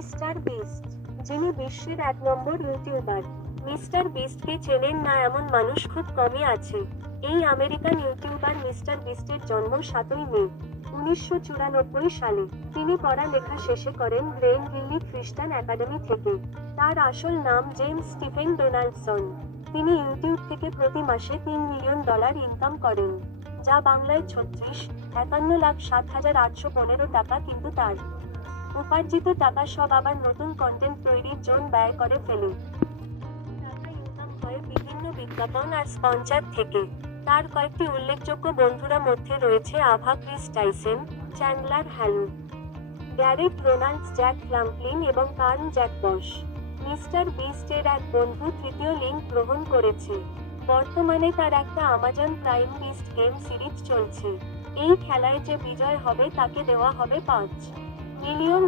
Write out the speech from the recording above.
Mister beast, যিনি বিশ্বের 1 নম্বর YouTuber. Mister বিস্টকে চেনেন না এমন মানুষ খুব কমই আছে। এই আমেরিকান ইউটিউবার মিস্টার বিস্টের জন্ম 7ই মে 1994 সালে। তিনি পড়ালেখা শেষে করেন গ্রেইনভিলি খ্রিস্টান একাডেমি থেকে। তার আসল নাম জেমস স্টিফেন ডোনাল্ডসন। তিনি ইউটিউব থেকে প্রতি মাসে $3 মিলিয়ন ইনকাম করেন, যা বাংলায় 51,07,815 টাকা। কিন্তু তার উপার্জিত টাকা সব আবার নতুন কন্টেন্ট তৈরির জন্য ব্যয় করে ফেলে। টাকা ইনকাম হয় বিভিন্ন বিজ্ঞাপন আর স্পন্সর থেকে। তার কয়েকটি উল্লেখযোগ্য বন্ধুরা মধ্যে রয়েছে আভা Chris Tyson, Chandler হ্যালু, গ্যারেট রোনাল্ডস, Jack Franklin এবং কার্ল জ্যাক বশ। মিস্টার বিস্টের এক বন্ধু তৃতীয় লিঙ্ক গ্রহণ করেছে। বর্তমানে তার একটা Amazon prime beast game series চলছে। এই খেলায় যে বিজয় হবে তাকে দেওয়া হবে $5 মিলিয়ন।